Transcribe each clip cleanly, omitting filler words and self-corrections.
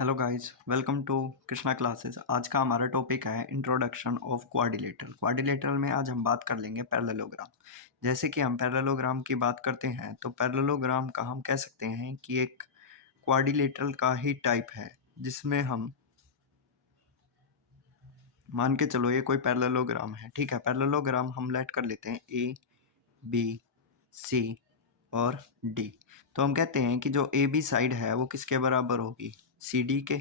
Hello guys, welcome to Krishna classes. आज का हमारा टॉपिक है इंट्रोडक्शन ऑफ क्वाड्रिलेटरल। क्वाड्रिलेटरल में आज हम बात कर लेंगे पैरेललोग्राम। जैसे कि हम पैरेललोग्राम की बात करते हैं तो पैरेललोग्राम का हम कह सकते हैं कि एक क्वाड्रिलेटरल का ही टाइप है, जिसमें हम मान के चलो ये कोई पैरेललोग्राम है। ठीक है, पैरेललोग्राम हम लेट कर लेते हैं ए बी सी और डी। तो हम कहते हैं कि जो ए बी साइड है वो किसके बराबर होगी, सी डी के,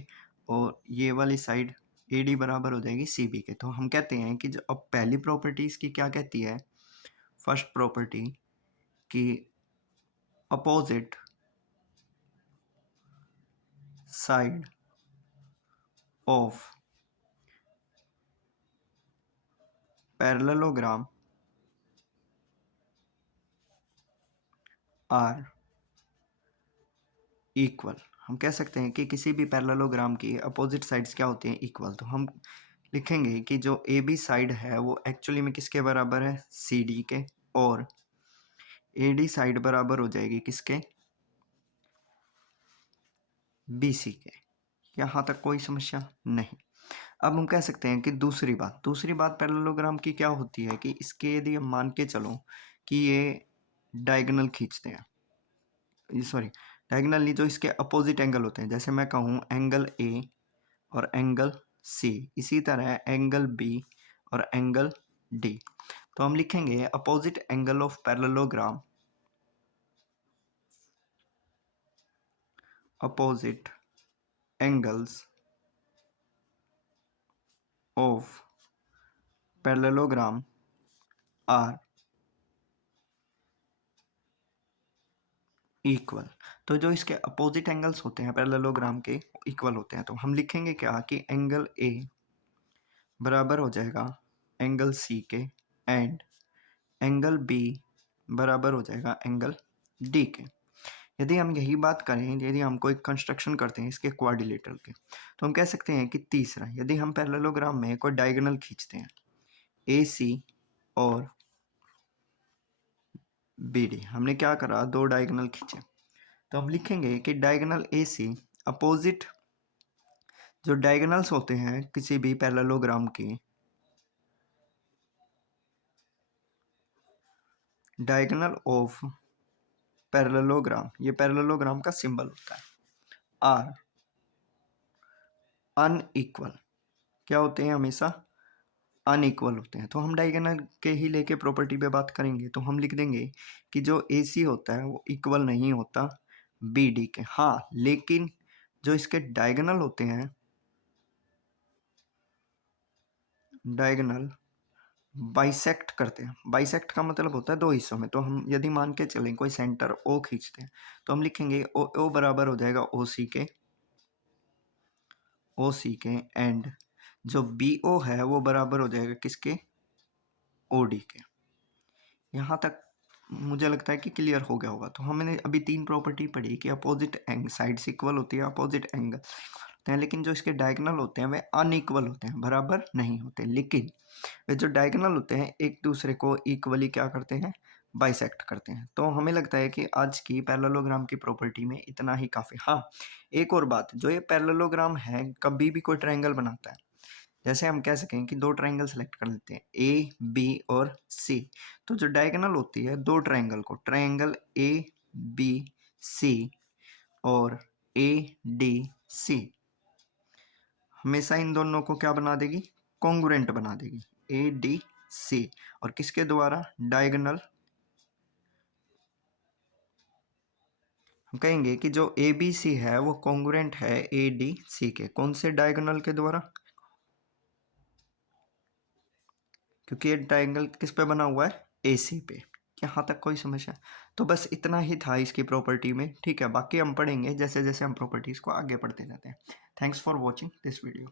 और ये वाली साइड ए डी बराबर हो जाएगी सी बी के। तो हम कहते हैं कि जो अब पहली प्रॉपर्टी इसकी क्या कहती है, फर्स्ट प्रॉपर्टी कि opposite side of parallelogram are equal. हम कह सकते हैं कि किसी भी पैरेललोग्राम की अपोजिट साइड्स क्या होती हैं, इक्वल। तो हम लिखेंगे कि जो ए बी साइड है वो एक्चुअली में किसके बराबर है, सी डी के, और ए डी साइड बराबर हो जाएगी किसके, बी सी के। यहाँ तक कोई समस्या नहीं। अब हम कह सकते हैं कि दूसरी बात पैरेललोग्राम की क्या होती है कि इसके यदि हम मान के चलो कि ये डायगोनल खींचते हैं, सॉरी डायगोनली जो इसके अपोजिट एंगल होते हैं, जैसे मैं कहूँ एंगल ए और एंगल सी, इसी तरह एंगल बी और एंगल डी। तो हम लिखेंगे opposite angle of parallelogram, opposite angles of parallelogram are equal. तो जो इसके अपोजिट एंगल्स होते हैं पैरेललोग्राम के इक्वल होते हैं। तो हम लिखेंगे क्या कि एंगल ए बराबर हो जाएगा एंगल सी के, एंड एंगल बी बराबर हो जाएगा एंगल डी के। यदि हम यही बात करें, यदि हम कोई कंस्ट्रक्शन करते हैं इसके क्वाड्रिलेटरल के, तो हम कह सकते हैं कि तीसरा, यदि हम पैरेललोग्राम में कोई डायगोनल खींचते हैं ए सी और बी डी, हमने क्या करा, दो डायगोनल खींचे। तो हम लिखेंगे कि डायगोनल ए सी अपोजिट, जो डायगोनल्स होते हैं किसी भी पैरेललोग्राम के, डायगोनल ऑफ पैरेललोग्राम, ये पैरेललोग्राम का सिंबल होता है, आर अनइक्वल। क्या होते हैं, हमेशा अनइक्वल होते हैं। तो हम डायगोनल के ही लेके प्रॉपर्टी पे बात करेंगे। तो हम लिख देंगे कि जो ए सी होता है वो इक्वल नहीं होता बी डी के। हाँ, लेकिन जो इसके डायगोनल होते हैं, डायगोनल बाइसेक्ट करते हैं। बाइसेक्ट का मतलब होता है दो हिस्सों में। तो हम यदि मान के चलें कोई सेंटर ओ खींचते हैं, तो हम लिखेंगे ओ ओ बराबर हो जाएगा ओ सी के, ओ सी के, एंड जो बी ओ है वो बराबर हो जाएगा किसके, ओ डी के। यहाँ तक मुझे लगता है कि क्लियर हो गया होगा। तो हमने अभी तीन प्रॉपर्टी पढ़ी कि अपोजिट एंग साइड्स इक्वल होती है, अपोजिट एंगल होते हैं, लेकिन जो इसके डायगोनल होते हैं वे अनइक्वल होते हैं, बराबर नहीं होते। लेकिन वे जो डायगोनल होते हैं एक दूसरे को इक्वली क्या करते हैं, बाइसेक्ट करते हैं। तो हमें लगता है कि आज की पैरेललोग्राम की प्रॉपर्टी में इतना ही काफ़ी। हाँ, एक और बात, जो ये पैरेललोग्राम है कभी भी कोई ट्रायंगल बनाता है, जैसे हम कह सकें कि दो ट्रायंगल सेलेक्ट कर लेते हैं ए बी और सी। तो जो डायगोनल होती है दो ट्रायंगल को, ट्रायंगल ए बी सी और ए डी सी, हमेशा इन दोनों को क्या बना देगी, कॉन्ग्रुएंट बना देगी, ए डी सी। और किसके द्वारा, डायगोनल। हम कहेंगे कि जो ए बी सी है वो कॉन्ग्रुएंट है ए डी सी के। कौन से डायगोनल के द्वारा, क्योंकि ये ट्रायंगल किस पे बना हुआ है, ए सी पे। यहाँ तक कोई समस्या, तो बस इतना ही था इसकी प्रॉपर्टी में। ठीक है, बाकी हम पढ़ेंगे जैसे जैसे हम प्रॉपर्टीज़ को आगे पढ़ते जाते हैं। Thanks for watching this video.